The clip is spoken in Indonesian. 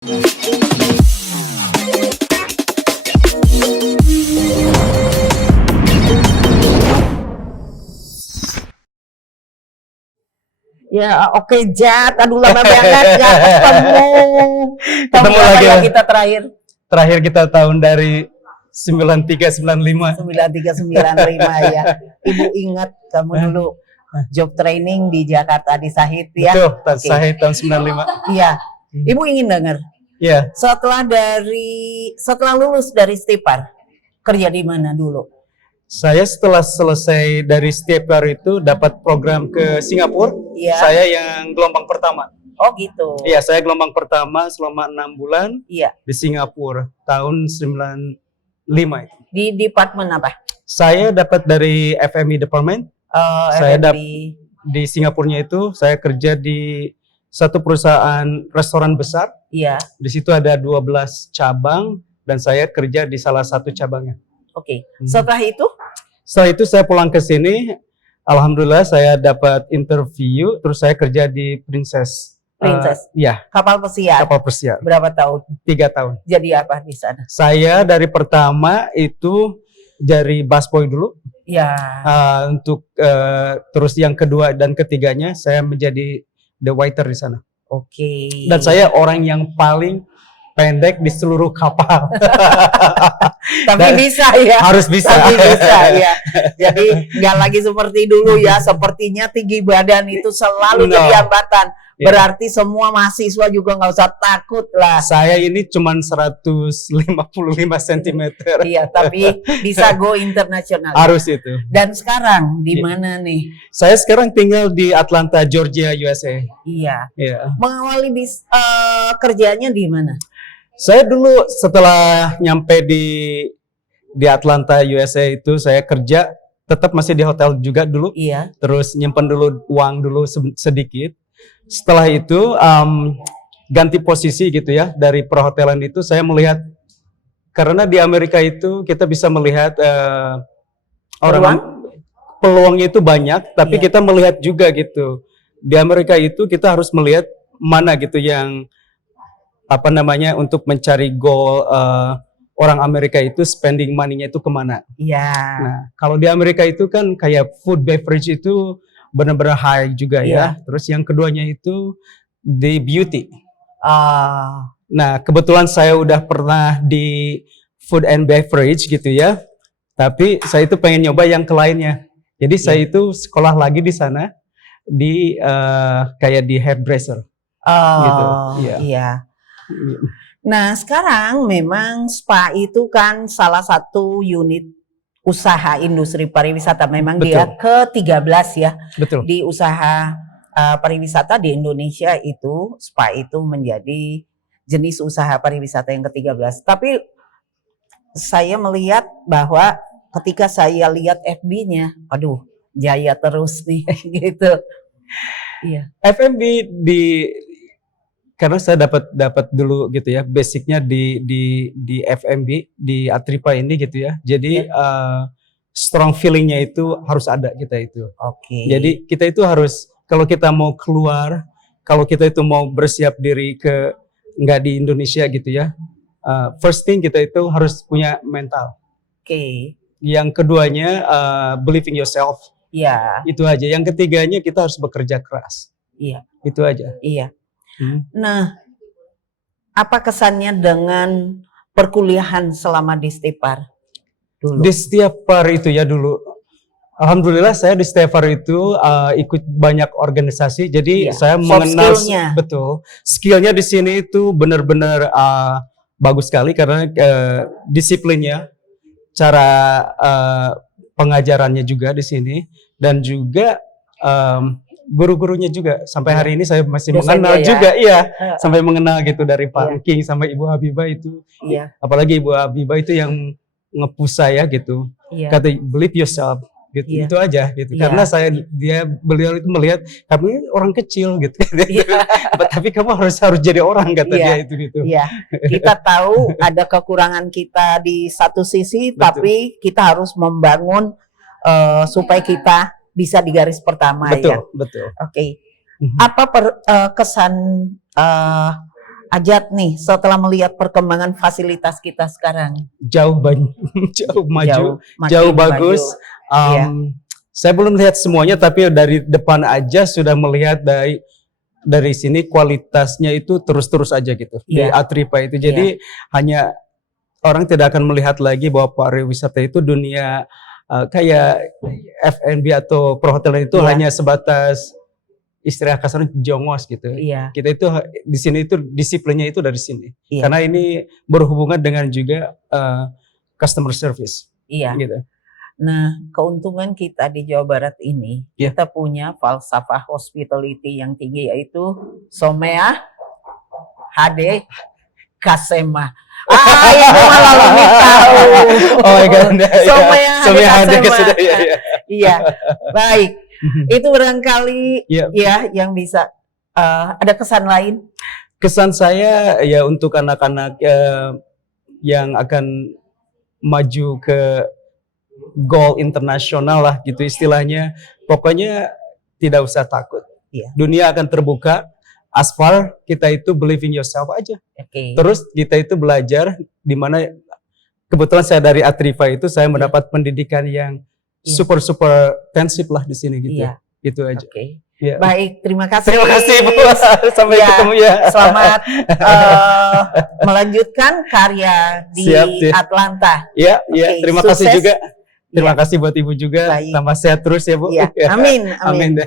Ya, oke, Jat. Aduh, lama banget nggak ketemu. Ketemu lagi ya. Kita terakhir. Terakhir kita tahun dari 9395. 9395 ya. Ibu ingat kamu dulu job training di Jakarta di Sahid ya? Betul, Sahid tahun 95. Iya. Ibu ingin dengar. Iya. Setelah lulus dari Stipar, kerja di mana dulu? Saya setelah selesai dari Stipar itu dapat program ke Singapura. Iya. Saya yang gelombang pertama. Oh gitu. Iya, saya gelombang pertama selama 6 bulan. Iya. Di Singapura tahun 95 itu. Di departemen apa? Saya dapat dari FMI department. Saya di Singapurnya itu saya kerja di satu perusahaan restoran besar. Iya. Di situ ada 12 cabang dan saya kerja di salah satu cabangnya. Oke. Setelah itu saya pulang ke sini. Alhamdulillah saya dapat interview, terus saya kerja di Princess. Iya. Kapal pesiar. Kapal pesiar. Berapa tahun? 3 tahun. Jadi apa di sana? Saya dari pertama itu dari busboy dulu. Ya. Terus yang kedua dan ketiganya saya menjadi the waiter di sana. Oke. Dan saya orang yang paling pendek di seluruh kapal. Tapi bisa ya. Harus bisa. Tapi bisa ya. Jadi nggak lagi seperti dulu ya. Sepertinya tinggi badan itu selalu jadi hambatan. Berarti semua mahasiswa juga nggak usah takut lah. Saya ini cuma 155 cm. Iya, tapi bisa go internasional. Harus itu. Dan sekarang di mana nih? Saya sekarang tinggal di Atlanta, Georgia, USA. Iya. Iya. Mengawali kerjanya di mana? Saya dulu setelah nyampe di Atlanta, USA itu saya kerja tetap masih di hotel juga dulu. Iya. Terus nyimpen dulu uang dulu sedikit. Setelah itu ganti posisi gitu ya, dari perhotelan itu saya melihat, karena di Amerika itu kita bisa melihat peluangnya itu banyak, tapi kita melihat juga gitu. Di Amerika itu kita harus melihat mana gitu yang untuk mencari goal orang Amerika itu spending money-nya itu kemana. Iya. Nah, kalau di Amerika itu kan kayak food beverage itu benar-benar high juga ya. Terus yang keduanya itu di beauty. Nah, kebetulan saya udah pernah di food and beverage gitu ya. Tapi saya itu pengen nyoba yang ke lainnya. Jadi saya itu sekolah lagi di sana kayak di hairdresser. Gitu. Iya. Nah, sekarang memang spa itu kan salah satu unit usaha industri pariwisata. Memang dia ke-13 ya. Betul. Di usaha pariwisata di Indonesia itu spa itu menjadi jenis usaha pariwisata yang ke-13. Tapi saya melihat bahwa ketika saya lihat FB-nya, aduh, jaya terus nih gitu. Iya. F&B karena saya dapat dulu gitu ya, basicnya di F&B di Atripa ini gitu ya. Jadi strong feelingnya itu harus ada kita itu. Oke. Jadi kita itu harus, kalau kita mau keluar, kalau kita itu mau bersiap diri nggak di Indonesia gitu ya. First thing kita itu harus punya mental. Oke. Yang keduanya believe in yourself. Iya. Itu aja. Yang ketiganya kita harus bekerja keras. Iya. Itu aja. Iya. Nah, apa kesannya dengan perkuliahan selama di Stipar? Di Stipar itu ya dulu, alhamdulillah saya di Stipar itu ikut banyak organisasi, jadi saya mengenal skillnya di sini itu benar-benar bagus sekali karena disiplinnya, cara pengajarannya juga di sini, dan juga guru-gurunya juga sampai hari ini saya masih mengenal juga, sampai mengenal gitu dari Pak King sampai Ibu Habibah itu, apalagi Ibu Habibah itu yang nge-push saya gitu, kata believe yourself gitu, itu aja gitu, karena beliau itu melihat kamu ini orang kecil gitu, tapi kamu harus jadi orang kata dia itu gitu. Iya, kita tahu ada kekurangan kita di satu sisi, tapi kita harus membangun supaya kita bisa di garis pertama. Betul. Oke. Apa kesan Ajat nih setelah melihat perkembangan fasilitas kita sekarang? Jauh maju, jauh bagus. Iya. Saya belum lihat semuanya, tapi dari depan aja sudah melihat dari sini kualitasnya itu terus aja gitu di Atripa itu. Jadi hanya orang tidak akan melihat lagi bahwa pariwisata itu dunia kayak F&B atau perhotelan itu hanya sebatas istilah kasarnya jongos gitu. Kita itu di sini itu disiplinnya itu dari sini. Karena ini berhubungan dengan juga customer service. Gitu. Nah, keuntungan kita di Jawa Barat ini, kita punya falsafah hospitality yang tinggi, yaitu Somea Hade Kasema. Ibu malah lebih tahu. Oh my God. Somea Hade Kasema. Iya. Baik. Itu barangkali yang bisa ada kesan lain. Kesan saya ya untuk anak-anak yang akan maju ke goal internasional lah gitu istilahnya. Pokoknya tidak usah takut. Dunia akan terbuka. Aspal kita itu believe in yourself aja. Terus kita itu belajar di mana kebetulan saya dari Atripa itu saya mendapat pendidikan yang super intensif lah di sini gitu. Gitu aja. Baik, terima kasih. Terima kasih Bu. Sampai ketemu ya. Selamat melanjutkan karya di Atlanta. Terima kasih juga. Terima kasih buat Ibu juga. Tambah sehat terus ya Bu. Amin.